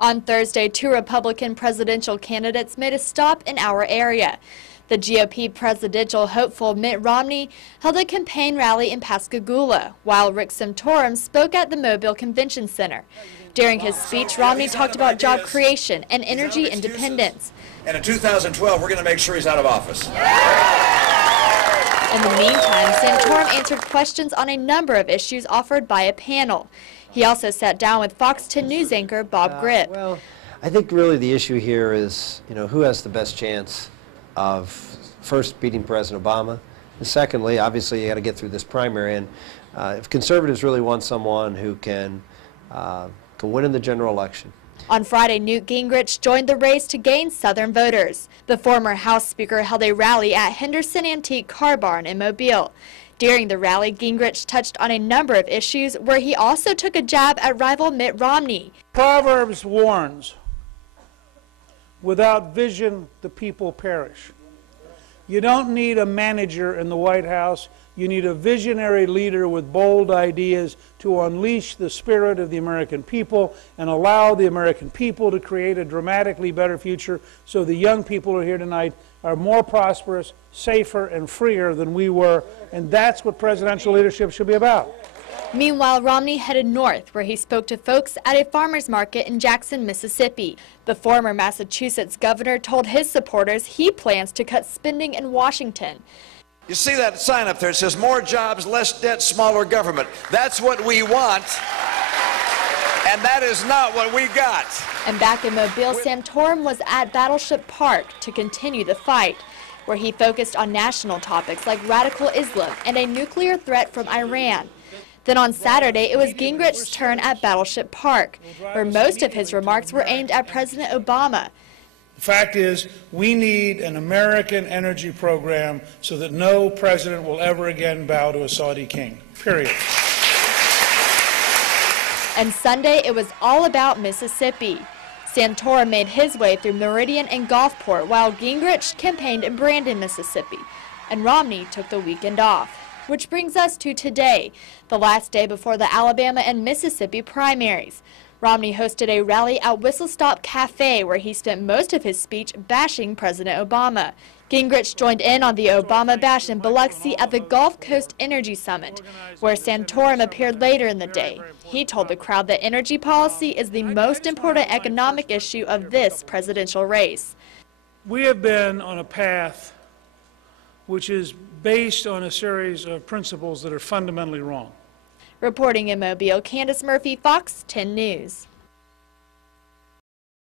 On Thursday, 2 Republican presidential candidates made a stop in our area. The GOP presidential hopeful Mitt Romney held a campaign rally in Pascagoula, while Rick Santorum spoke at the Mobile Convention Center. During his speech, Romney talked about job creation and energy independence. And in 2012, we're going to make sure he's out of office. In the meantime, Santorum answered questions on a number of issues offered by a panel. He also sat down with Fox 10 News anchor Bob Grip. Well, I think really the issue here is, who has the best chance of first beating President Obama, and secondly, obviously, you got to get through this primary. And if conservatives really want someone who can win in the general election. On Friday, Newt Gingrich joined the race to gain Southern voters. The former House Speaker held a rally at Henderson Antique Car Barn in Mobile. During the rally, Gingrich touched on a number of issues where he also took a jab at rival Mitt Romney. Proverbs warns, without vision, the people perish. You don't need a manager in the White House. You need a visionary leader with bold ideas to unleash the spirit of the American people and allow the American people to create a dramatically better future so the young people who are here tonight are more prosperous, safer, and freer than we were. And that's what presidential leadership should be about. Meanwhile, Romney headed north, where he spoke to folks at a farmer's market in Jackson, Mississippi. The former Massachusetts governor told his supporters he plans to cut spending in Washington. You see that sign up there? It says more jobs, less debt, smaller government. That's what we want, and that is not what we got. And back in Mobile, Santorum was at Battleship Park to continue the fight, where he focused on national topics like radical Islam and a nuclear threat from Iran. Then on Saturday, it was Gingrich's turn at Battleship Park, where most of his remarks were aimed at President Obama. The fact is, we need an American energy program so that no president will ever again bow to a Saudi king, period. And Sunday, it was all about Mississippi. Santorum made his way through Meridian and Gulfport, while Gingrich campaigned in Brandon, Mississippi, and Romney took the weekend off. Which brings us to today, the last day before the Alabama and Mississippi primaries. Romney hosted a rally at Whistle Stop Cafe, where he spent most of his speech bashing President Obama. Gingrich joined in on the Obama bash in Biloxi at the Gulf Coast Energy Summit, where Santorum appeared later in the day. He told the crowd that energy policy is the most important economic issue of this presidential race. We have been on a path which is based on a series of principles that are fundamentally wrong. Reporting in Mobile, Candace Murphy, Fox 10 News.